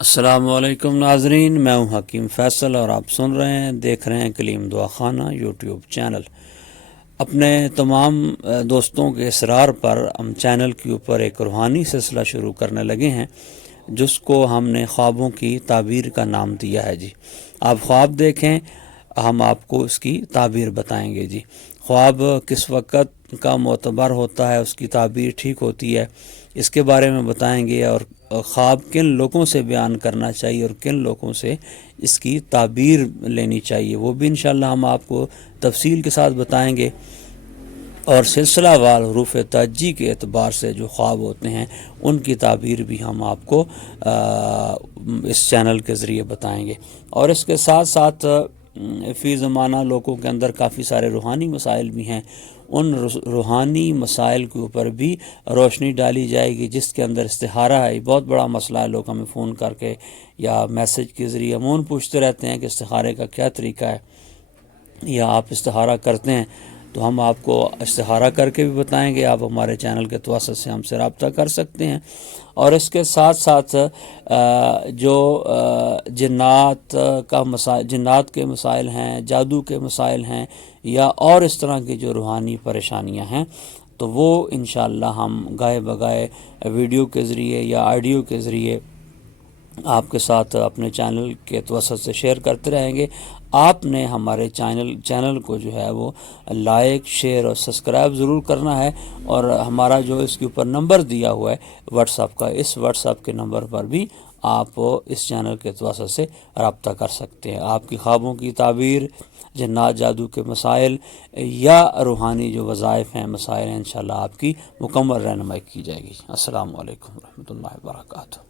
السلام علیکم ناظرین، میں ہوں حکیم فیصل اور آپ سن رہے ہیں دیکھ رہے ہیں کلیم دعا خانہ یوٹیوب چینل۔ اپنے تمام دوستوں کے اصرار پر ہم چینل کے اوپر ایک روحانی سلسلہ شروع کرنے لگے ہیں جس کو ہم نے خوابوں کی تعبیر کا نام دیا ہے جی۔ آپ خواب دیکھیں، ہم آپ کو اس کی تعبیر بتائیں گے جی۔ خواب کس وقت کا معتبر ہوتا ہے، اس کی تعبیر ٹھیک ہوتی ہے، اس کے بارے میں بتائیں گے، اور خواب کن لوگوں سے بیان کرنا چاہیے اور کن لوگوں سے اس کی تعبیر لینی چاہیے، وہ بھی انشاءاللہ ہم آپ کو تفصیل کے ساتھ بتائیں گے۔ اور سلسلہ وار حروف تہجی کے اعتبار سے جو خواب ہوتے ہیں ان کی تعبیر بھی ہم آپ کو اس چینل کے ذریعے بتائیں گے۔ اور اس کے ساتھ ساتھ فی زمانہ لوگوں کے اندر کافی سارے روحانی مسائل بھی ہیں، ان روحانی مسائل کے اوپر بھی روشنی ڈالی جائے گی، جس کے اندر استخارہ ہے۔ بہت بڑا مسئلہ ہے، لوگ ہمیں فون کر کے یا میسج کے ذریعے عموماً پوچھتے رہتے ہیں کہ استخارے کا کیا طریقہ ہے، یا آپ استخارہ کرتے ہیں، تو ہم آپ کو استخارہ کر کے بھی بتائیں گے۔ آپ ہمارے چینل کے توسط سے ہم سے رابطہ کر سکتے ہیں۔ اور اس کے ساتھ ساتھ جو جنات کے مسائل ہیں، جادو کے مسائل ہیں، یا اور اس طرح کی جو روحانی پریشانیاں ہیں، تو وہ انشاءاللہ ہم گاہے بگاہے ویڈیو کے ذریعے یا آڈیو کے ذریعے آپ کے ساتھ اپنے چینل کے توسط سے شیئر کرتے رہیں گے۔ آپ نے ہمارے چینل کو جو ہے وہ لائک، شیئر اور سبسکرائب ضرور کرنا ہے، اور ہمارا جو اس کے اوپر نمبر دیا ہوا ہے واٹس ایپ کا، اس واٹس ایپ کے نمبر پر بھی آپ اس چینل کے توسط سے رابطہ کر سکتے ہیں۔ آپ کی خوابوں کی تعبیر، جنات جادو کے مسائل یا روحانی جو وظائف ہیں، مسائل ہیں، انشاءاللہ آپ کی مکمل رہنمائی کی جائے گی۔ السلام علیکم ورحمۃ اللہ وبرکاتہ۔